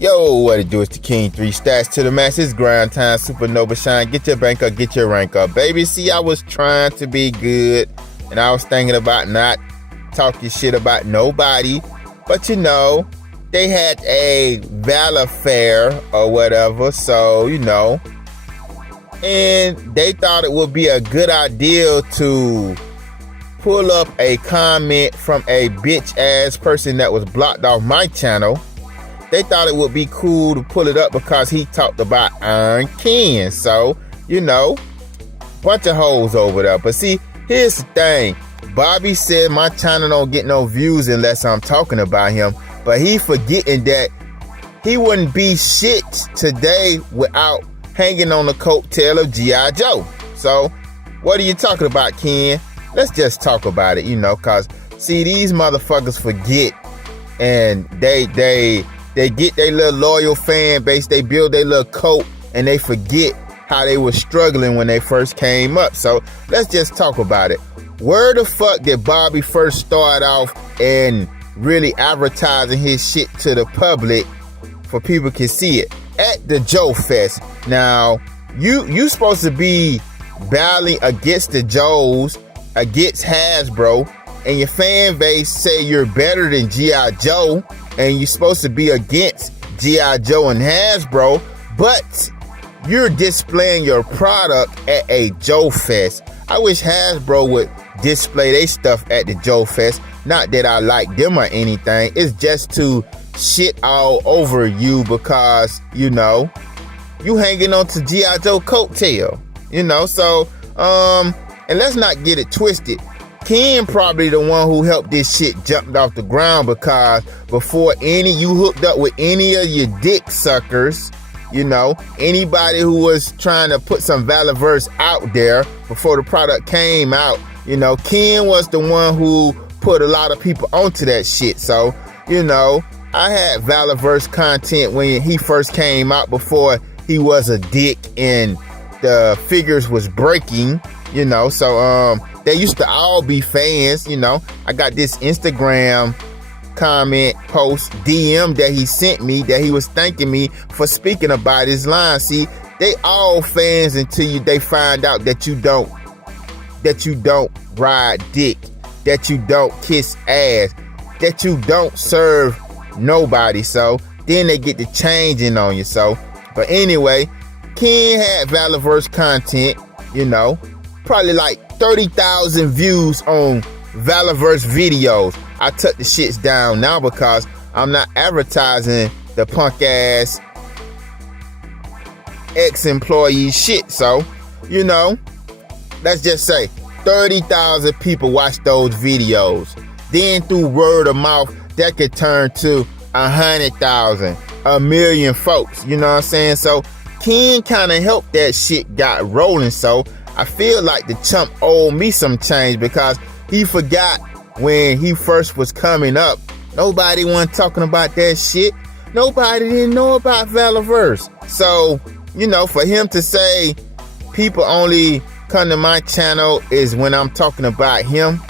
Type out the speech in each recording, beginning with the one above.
Yo, what it do? It's the King 3 Stats to the masses. Grind time, supernova shine. Get your bank up, get your rank up, baby. See, I was trying to be good, and I was thinking about not talking shit about nobody. But you know, they had a Valor Fair or whatever, so you know, and they thought it would be a good idea to pull up a comment from a bitch ass person that was blocked off my channel. They thought it would be cool to pull it up because he talked about Iron Ken. So, you know, bunch of hoes over there. But see, here's the thing. Bobby said my channel don't get no views unless I'm talking about him. But he forgetting that he wouldn't be shit today without hanging on the coattail of G.I. Joe. So, what are you talking about, Ken? Let's just talk about it, you know, because, see, these motherfuckers forget, and they get their little loyal fan base, they build their little cult, and they forget how they were struggling when they first came up. So let's just talk about it. Where the fuck did Bobby first start off and really advertising his shit to the public for people can see it? At the Joe Fest. Now, you supposed to be battling against the Joes, against Hasbro, and your fan base say you're better than G.I. Joe, and you're supposed to be against G.I. Joe and Hasbro, but you're displaying your product at a Joe Fest. I wish Hasbro would display their stuff at the Joe Fest. Not that I like them or anything. It's just to shit all over you because, you know, you hanging on to G.I. Joe coattail. You know, so, and let's not get it twisted. Ken probably the one who helped this shit jump off the ground, because before you hooked up with any of your dick suckers, you know, anybody who was trying to put some Valorverse out there before the product came out, you know, Ken was the one who put a lot of people onto that shit. So, you know, I had Valorverse content when he first came out before he was a dick and the figures was breaking, you know, so they used to all be fans, you know. I got this Instagram comment post DM that he sent me that he was thanking me for speaking about his line. See, they all fans until they find out that you don't ride dick, that you don't kiss ass, that you don't serve nobody. So then they get to changing on you. So, but anyway, Ken had Valorverse content, you know, probably like 30,000 views on Valorverse videos. I took the shits down now because I'm not advertising the punk ass ex-employee shit. So, you know, let's just say 30,000 people watch those videos. Then through word of mouth, that could turn to 100,000, 1 million folks. You know what I'm saying? So Ken kind of helped that shit got rolling. So I feel like the chump owed me some change because he forgot when he first was coming up. Nobody wasn't talking about that shit. Nobody didn't know about Valorverse. So, you know, for him to say people only come to my channel is when I'm talking about him,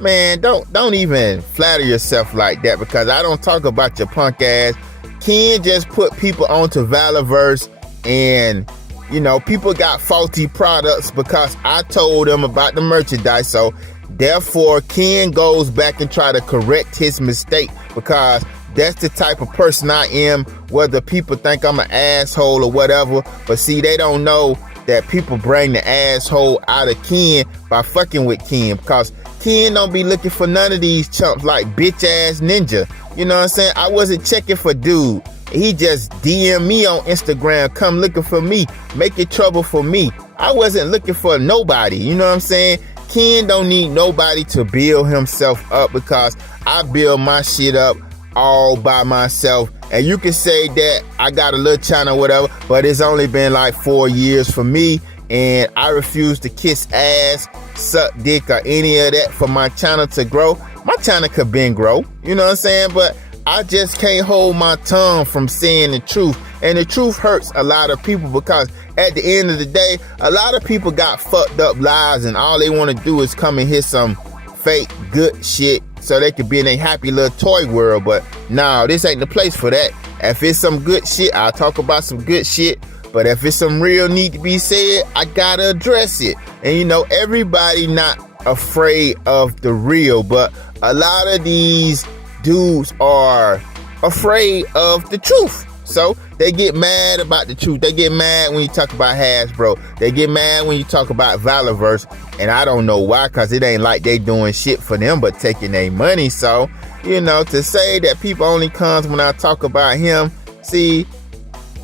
man, don't even flatter yourself like that, because I don't talk about your punk ass. Ken just put people onto Valorverse, and you know, people got faulty products because I told them about the merchandise. So therefore, Ken goes back and try to correct his mistake, because that's the type of person I am, whether people think I'm an asshole or whatever. But see, they don't know that people bring the asshole out of Ken by fucking with Ken, because Ken don't be looking for none of these chumps like bitch ass Ninja. You know what I'm saying? I wasn't checking for dude. He just DM me on Instagram, come looking for me, making trouble for me. I wasn't looking for nobody. You know what I'm saying? Ken don't need nobody to build himself up, because I build my shit up all by myself. And you can say that I got a little channel, whatever, but it's only been like 4 years for me. And I refuse to kiss ass, suck dick, or any of that for my channel to grow. My channel could been grow, you know what I'm saying? But I just can't hold my tongue from saying the truth. And the truth hurts a lot of people, because at the end of the day, a lot of people got fucked up lives, and all they want to do is come and hear some fake good shit so they could be in a happy little toy world. But no, this ain't the place for that. If it's some good shit, I'll talk about some good shit. But if it's some real need to be said, I gotta address it. And you know, everybody not afraid of the real, but a lot of these dudes are afraid of the truth. So they get mad about the truth. They get mad when you talk about Hasbro. They get mad when you talk about Valaverse. And I don't know why, because it ain't like they doing shit for them but taking their money. So, you know, to say that people only comes when I talk about him, see,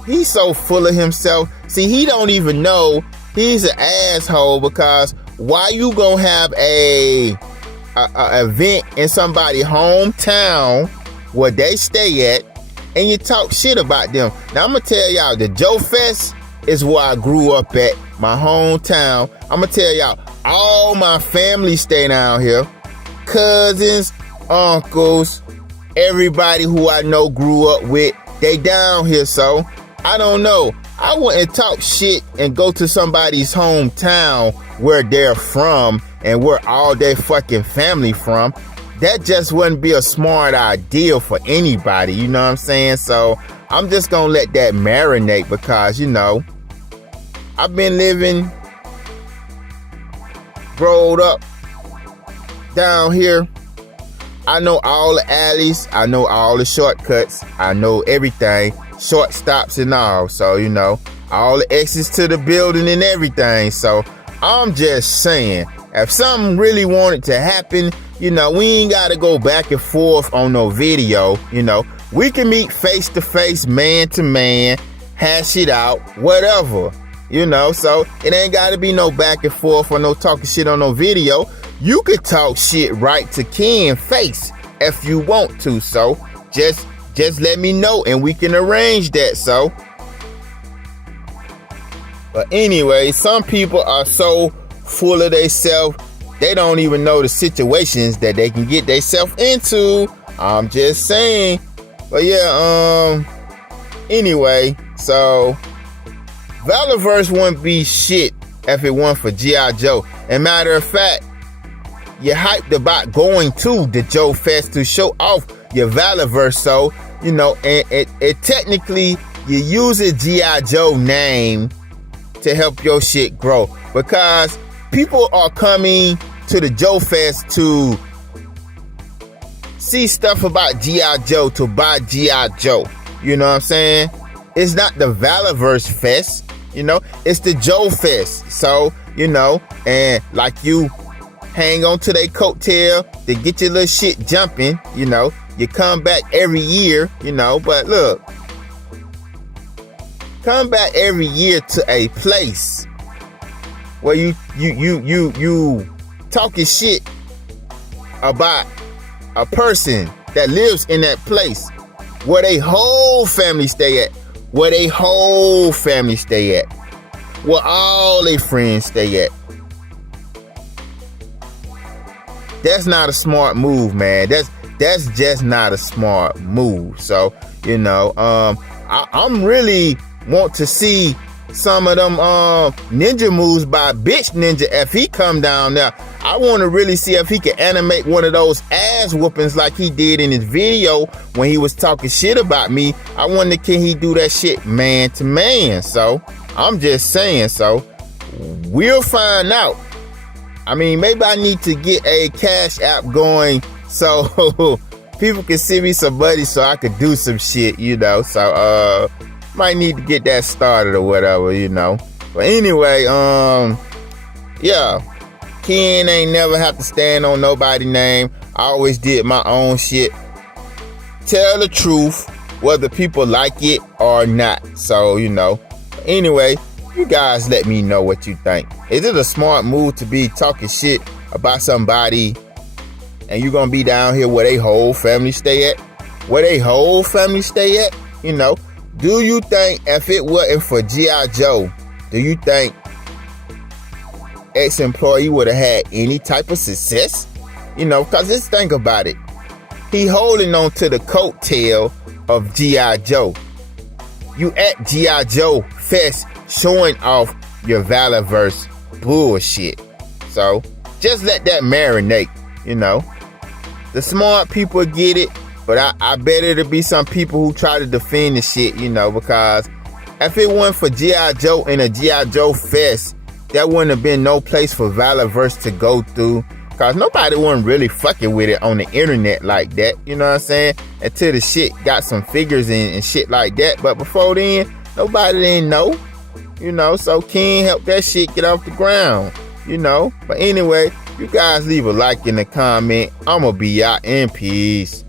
he's so full of himself. See, he don't even know he's an asshole, because why you gonna have a event in somebody's hometown where they stay at, and you talk shit about them? Now, I'm going to tell y'all, the Joe Fest is where I grew up at, my hometown. I'm going to tell y'all, all my family stay down here. Cousins, uncles, everybody who I know grew up with, they down here. So, I don't know. I wouldn't talk shit and go to somebody's hometown where they're from and where all their fucking family from. That just wouldn't be a smart idea for anybody, you know what I'm saying? So I'm just gonna let that marinate, because, you know, I've been living, growed up down here. I know all the alleys, I know all the shortcuts, I know everything, short stops and all. So, you know, all the exits to the building and everything. So I'm just saying, if something really wanted to happen, you know, we ain't got to go back and forth on no video. You know, we can meet face to face, man to man, hash it out, whatever, you know. So it ain't got to be no back and forth or no talking shit on no video. You could talk shit right to Ken's face if you want to. So just let me know and we can arrange that. So, but anyway, some people are so full of themselves, they don't even know the situations that they can get themselves into. I'm just saying. But yeah, anyway, so Valaverse wouldn't be shit if it weren't for G.I. Joe. And matter of fact, you're hyped about going to the Joe Fest to show off your Valaverse. So, you know, and it technically, you use a G.I. Joe name to help your shit grow, because people are coming to the Joe Fest to see stuff about G.I. Joe, to buy G.I. Joe. You know what I'm saying? It's not the Valaverse Fest, you know, it's the Joe Fest. So, you know, and like you hang on to their coattail to get your little shit jumping, you know, you come back every year, you know, but look, come back every year to a place where you talking shit about a person that lives in that place, where they whole family stay at, where they whole family stay at, where all their friends stay at. That's not a smart move, man. That's just not a smart move. So, you know, I'm really want to see some of them ninja moves by Bitch Ninja if he come down there. I want to really see if he can animate one of those ass whoopings like he did in his video when he was talking shit about me. I wonder, can he do that shit man to man? So I'm just saying. So we'll find out. I mean, maybe I need to get a Cash App going so people can send me some money so I could do some shit, you know. So might need to get that started or whatever, you know. But anyway, yeah, Ken ain't never have to stand on nobody's name. I always did my own shit. Tell the truth, whether people like it or not. So, you know, anyway, you guys let me know what you think. Is it a smart move to be talking shit about somebody and you gonna be down here where they whole family stay at? Where they whole family stay at? You know, do you think if it wasn't for G.I. Joe, do you think ex-employee would have had any type of success? You know, because just think about it. He holding on to the coattail of G.I. Joe. You at G.I. Joe Fest showing off your Valaverse bullshit. So just let that marinate, you know. The smart people get it. But I bet it'll be some people who try to defend the shit, you know, because if it wasn't for G.I. Joe and a G.I. Joe Fest, there wouldn't have been no place for Valorverse to go through. Because nobody wasn't really fucking with it on the internet like that, you know what I'm saying? Until the shit got some figures and shit like that. But before then, nobody didn't know, you know? So King helped that shit get off the ground, you know? But anyway, you guys leave a like in the comment. I'ma be out in peace.